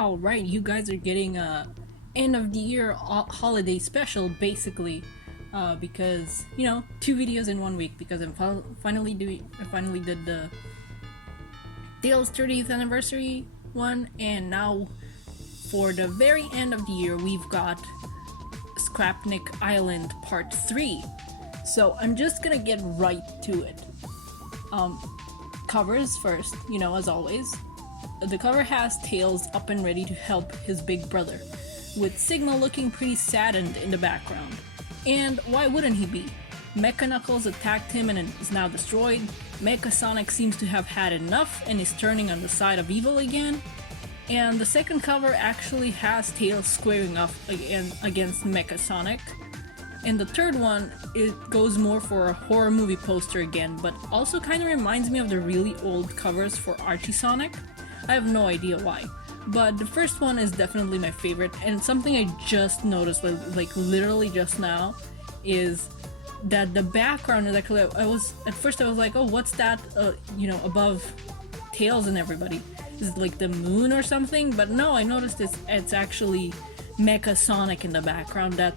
Alright, you guys are getting a end of the year holiday special basically, because you know, two videos in 1 week because I finally did the Tales 30th anniversary one, and now for the very end of the year we've got Scrapnik Island Part 3. So I'm just gonna get right to it. Covers first, you know, as always. The cover has Tails up and ready to help his big brother, with Sigma looking pretty saddened in the background. And why wouldn't he be? Mecha Knuckles attacked him and is now destroyed. Mecha Sonic seems to have had enough and is turning on the side of evil again. And the second cover actually has Tails squaring off against Mecha Sonic. And the third one, it goes more for a horror movie poster again, but also kind of reminds me of the really old covers for Archie Sonic. I have no idea why, but the first one is definitely my favorite, and something I just noticed, like literally just now, is that the background is actually, at first I was like, oh, what's that, you know, above Tails and everybody? Is it like the moon or something? But no, I noticed it's actually Mecha Sonic in the background. That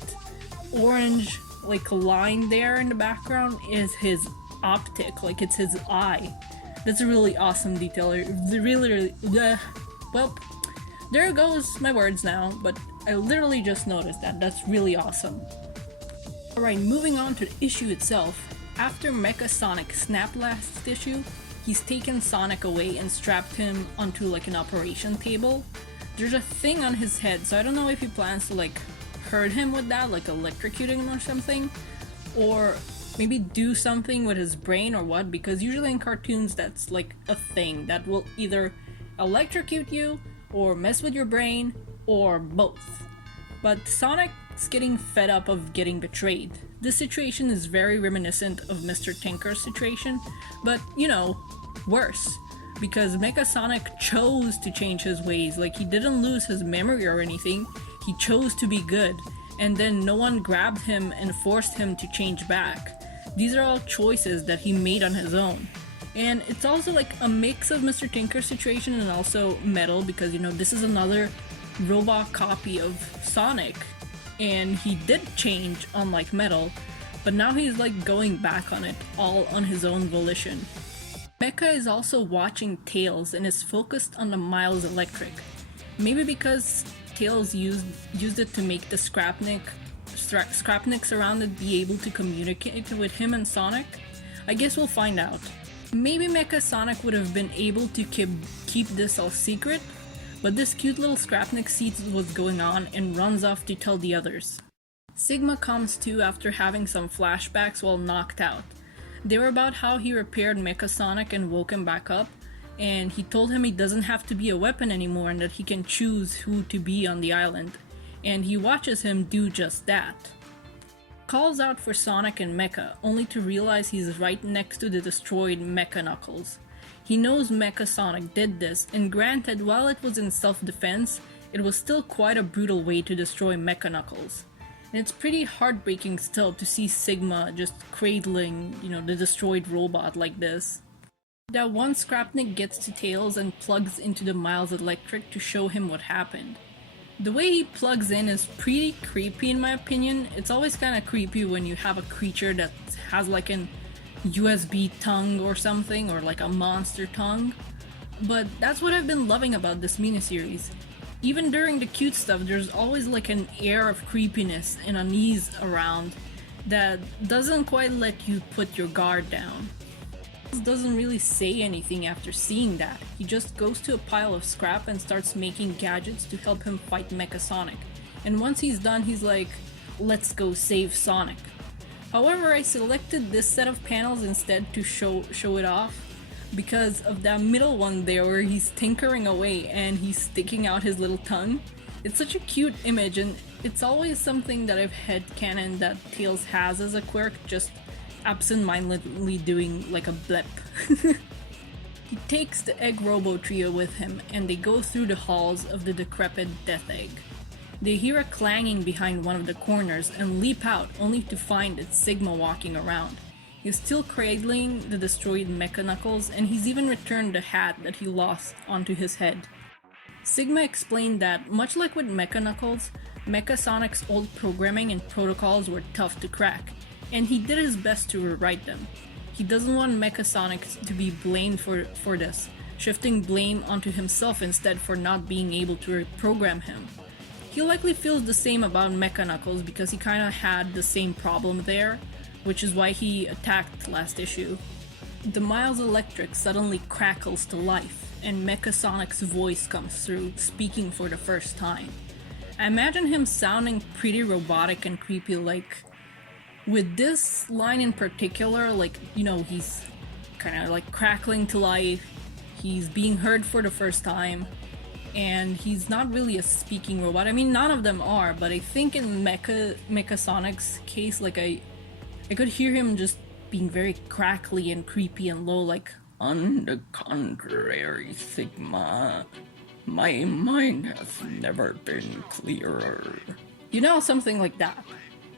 orange, like, line there in the background is his optic, like it's his eye. That's a really awesome detail. Well, there goes my words now, but I literally just noticed that. That's really awesome. Alright, moving on to the issue itself. After Mecha Sonic snapped last issue, he's taken Sonic away and strapped him onto like an operation table. There's a thing on his head, so I don't know if he plans to like hurt him with that, like electrocuting him or something, or maybe do something with his brain or what, because usually in cartoons that's like a thing that will either electrocute you or mess with your brain or both. But Sonic's getting fed up of getting betrayed. This situation is very reminiscent of Mr. Tinker's situation, but you know, worse. Because Mecha Sonic chose to change his ways, like he didn't lose his memory or anything, he chose to be good, and then no one grabbed him and forced him to change back. These are all choices that he made on his own. And it's also like a mix of Mr. Tinker's situation and also Metal, because you know, this is another robot copy of Sonic, and he did change unlike Metal, but now he's like going back on it all on his own volition. Mecha is also watching Tails and is focused on the Miles Electric. Maybe because Tails used it to make the Scrapniks around it be able to communicate with him and Sonic? I guess we'll find out. Maybe Mecha Sonic would have been able to keep this all secret, but this cute little Scrapnik sees what's going on and runs off to tell the others. Sigma comes to after having some flashbacks while knocked out. They were about how he repaired Mecha Sonic and woke him back up, and he told him he doesn't have to be a weapon anymore and that he can choose who to be on the island. And he watches him do just that. Calls out for Sonic and Mecha, only to realize he's right next to the destroyed Mecha Knuckles. He knows Mecha Sonic did this, and granted, while it was in self-defense, it was still quite a brutal way to destroy Mecha Knuckles. And it's pretty heartbreaking still to see Sigma just cradling, you know, the destroyed robot like this. That one Scrapnik gets to Tails and plugs into the Miles Electric to show him what happened. The way he plugs in is pretty creepy in my opinion. It's always kind of creepy when you have a creature that has like an USB tongue or something, or like a monster tongue. But that's what I've been loving about this miniseries. Even during the cute stuff, there's always like an air of creepiness and unease around that doesn't quite let you put your guard down. Doesn't really say anything after seeing that. He just goes to a pile of scrap and starts making gadgets to help him fight Mecha Sonic. And once he's done, he's like, let's go save Sonic. However, I selected this set of panels instead to show it off because of that middle one there where he's tinkering away and he's sticking out his little tongue. It's such a cute image, and it's always something that I've headcanon that Tails has as a quirk, just absent-mindedly doing like a blip. He takes the Egg Robo Trio with him, and they go through the halls of the decrepit Death Egg. They hear a clanging behind one of the corners and leap out, only to find it's Sigma walking around. He's still cradling the destroyed Mecha Knuckles, and he's even returned the hat that he lost onto his head. Sigma explained that, much like with Mecha Knuckles, Mecha Sonic's old programming and protocols were tough to crack, and he did his best to rewrite them. He doesn't want Mecha Sonic to be blamed for this, shifting blame onto himself instead for not being able to reprogram him. He likely feels the same about Mecha Knuckles because he kinda had the same problem there, which is why he attacked last issue. The Miles Electric suddenly crackles to life, and Mecha Sonic's voice comes through, speaking for the first time. I imagine him sounding pretty robotic and creepy, like, with this line in particular, like, you know, he's kinda like crackling to life, he's being heard for the first time, and he's not really a speaking robot. I mean, none of them are, but I think in Mecha Sonic's case, like, I could hear him just being very crackly and creepy and low, like, "On the contrary, Sigma, my mind has never been clearer." You know, something like that.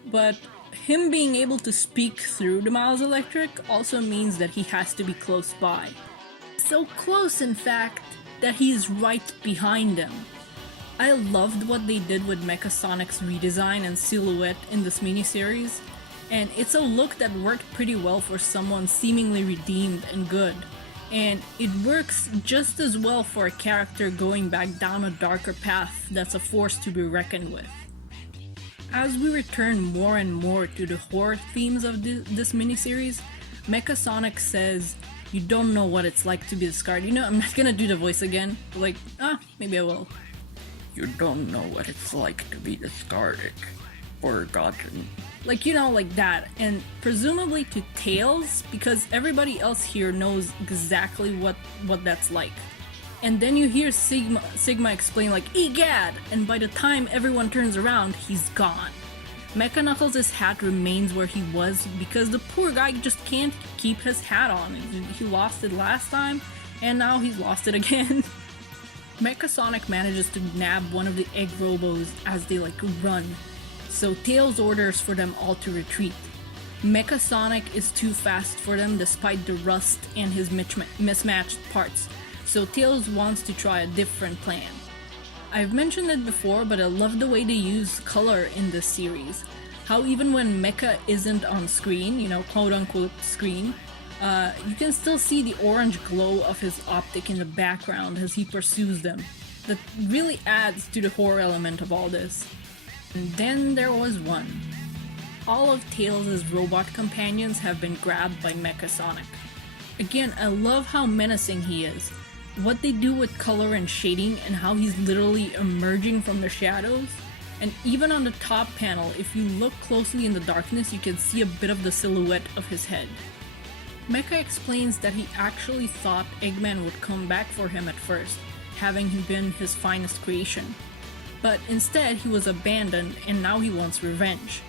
But him being able to speak through the Miles Electric also means that he has to be close by. So close, in fact, that he's right behind them. I loved what they did with Mecha Sonic's redesign and silhouette in this miniseries, and it's a look that worked pretty well for someone seemingly redeemed and good, and it works just as well for a character going back down a darker path that's a force to be reckoned with. As we return more and more to the horror themes of this miniseries, Mecha Sonic says, "You don't know what it's like to be discarded." You know, I'm not gonna do the voice again, but like, maybe I will. "You don't know what it's like to be discarded, forgotten." Like, you know, like that, and presumably to Tails, because everybody else here knows exactly what that's like. And then you hear Sigma explain like, "Egad!" and by the time everyone turns around, he's gone. Mecha Knuckles' hat remains where he was because the poor guy just can't keep his hat on. He lost it last time, and now he's lost it again. Mecha Sonic manages to nab one of the egg robos as they like run, so Tails orders for them all to retreat. Mecha Sonic is too fast for them despite the rust and his mismatched parts, so Tails wants to try a different plan. I've mentioned it before, but I love the way they use color in this series. How even when Mecha isn't on screen, you know, quote unquote screen, you can still see the orange glow of his optic in the background as he pursues them. That really adds to the horror element of all this. And then there was one. All of Tails' robot companions have been grabbed by Mecha Sonic. Again, I love how menacing he is. What they do with color and shading and how he's literally emerging from the shadows. And even on the top panel, if you look closely in the darkness, you can see a bit of the silhouette of his head. Mecha explains that he actually thought Eggman would come back for him at first, having been his finest creation. But instead, he was abandoned and now he wants revenge.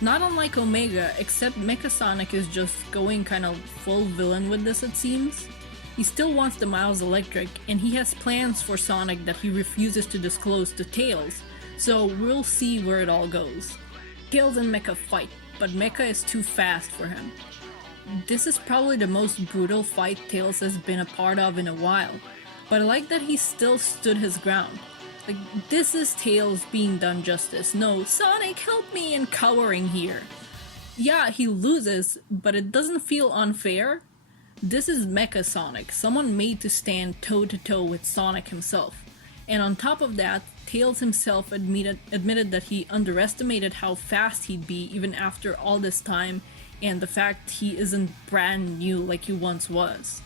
Not unlike Omega, except Mecha Sonic is just going kind of full villain with this, it seems. He still wants the Miles Electric, and he has plans for Sonic that he refuses to disclose to Tails, so we'll see where it all goes. Tails and Mecha fight, but Mecha is too fast for him. This is probably the most brutal fight Tails has been a part of in a while, but I like that he still stood his ground. Like, this is Tails being done justice. No, "Sonic, help me," and cowering here. Yeah, he loses, but it doesn't feel unfair. This is Mecha Sonic, someone made to stand toe-to-toe with Sonic himself. And on top of that, Tails himself admitted that he underestimated how fast he'd be even after all this time, and the fact he isn't brand new like he once was.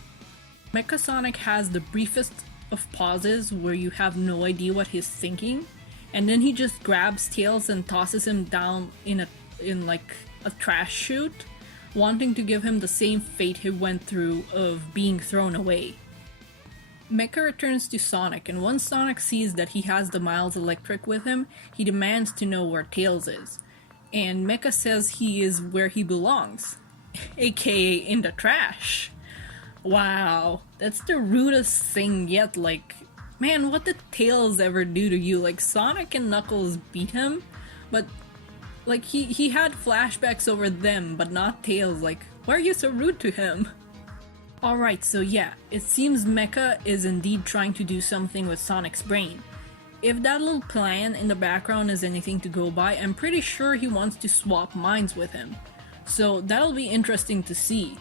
Mecha Sonic has the briefest of pauses where you have no idea what he's thinking, and then he just grabs Tails and tosses him down in like a trash chute, wanting to give him the same fate he went through of being thrown away. Mecha returns to Sonic, and once Sonic sees that he has the Miles Electric with him, he demands to know where Tails is. And Mecha says he is where he belongs, aka in the trash. Wow, that's the rudest thing yet. Like, man, what did Tails ever do to you? Like, Sonic and Knuckles beat him, but like he had flashbacks over them, but not Tails. Like, why are you so rude to him? Alright, so yeah, it seems Mecha is indeed trying to do something with Sonic's brain. If that little plan in the background is anything to go by, I'm pretty sure he wants to swap minds with him. So that'll be interesting to see.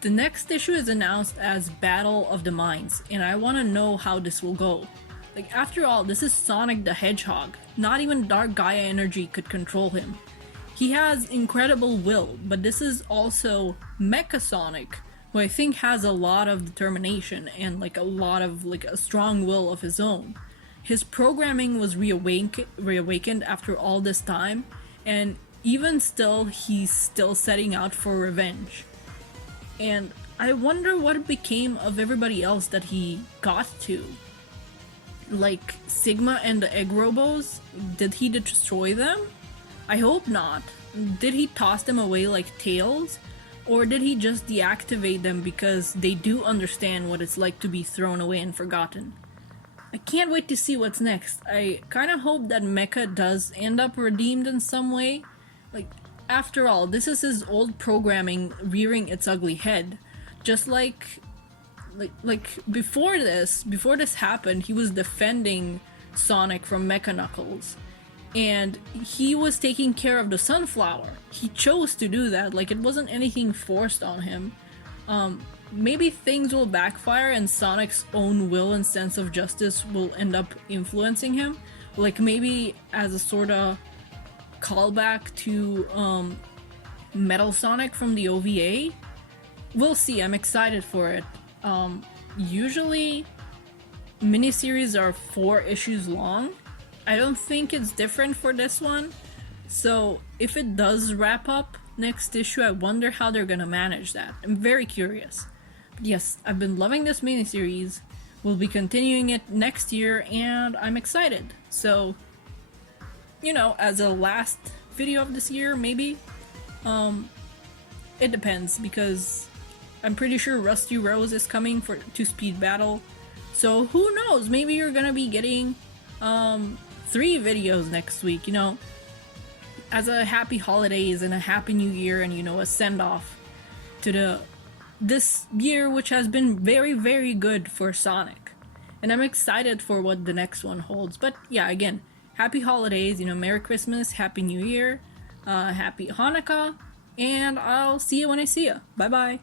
The next issue is announced as Battle of the Minds, and I want to know how this will go. Like, after all, this is Sonic the Hedgehog. Not even Dark Gaia energy could control him. He has incredible will, but this is also Mecha Sonic, who I think has a lot of determination and like a strong will of his own. His programming was reawakened after all this time, and even still, he's still setting out for revenge. And I wonder what became of everybody else that he got to. Like Sigma and the Egg Robos, did he destroy them? I hope not. Did he toss them away like Tails? Or did he just deactivate them because they do understand what it's like to be thrown away and forgotten? I can't wait to see what's next. I kinda hope that Mecha does end up redeemed in some way. Like, after all, this is his old programming rearing its ugly head. Just like before this happened, he was defending Sonic from Mecha Knuckles. And he was taking care of the sunflower. He chose to do that, like it wasn't anything forced on him. Maybe things will backfire and Sonic's own will and sense of justice will end up influencing him. Like maybe as a sort of callback to Metal Sonic from the OVA. We'll see, I'm excited for it. Usually miniseries are 4 issues long. I don't think it's different for this one. So if it does wrap up next issue, I wonder how they're gonna manage that. I'm very curious. But yes, I've been loving this miniseries. We'll be continuing it next year and I'm excited. So, you know, as a last video of this year, maybe? It depends because I'm pretty sure Rusty Rose is coming to Speed Battle. So who knows? Maybe you're gonna be getting 3 videos next week, you know, as a happy holidays and a happy new year and, you know, a send-off to this year, which has been very, very good for Sonic. And I'm excited for what the next one holds. But yeah, again, happy holidays, you know, Merry Christmas, Happy New Year, Happy Hanukkah, and I'll see you when I see you. Bye-bye.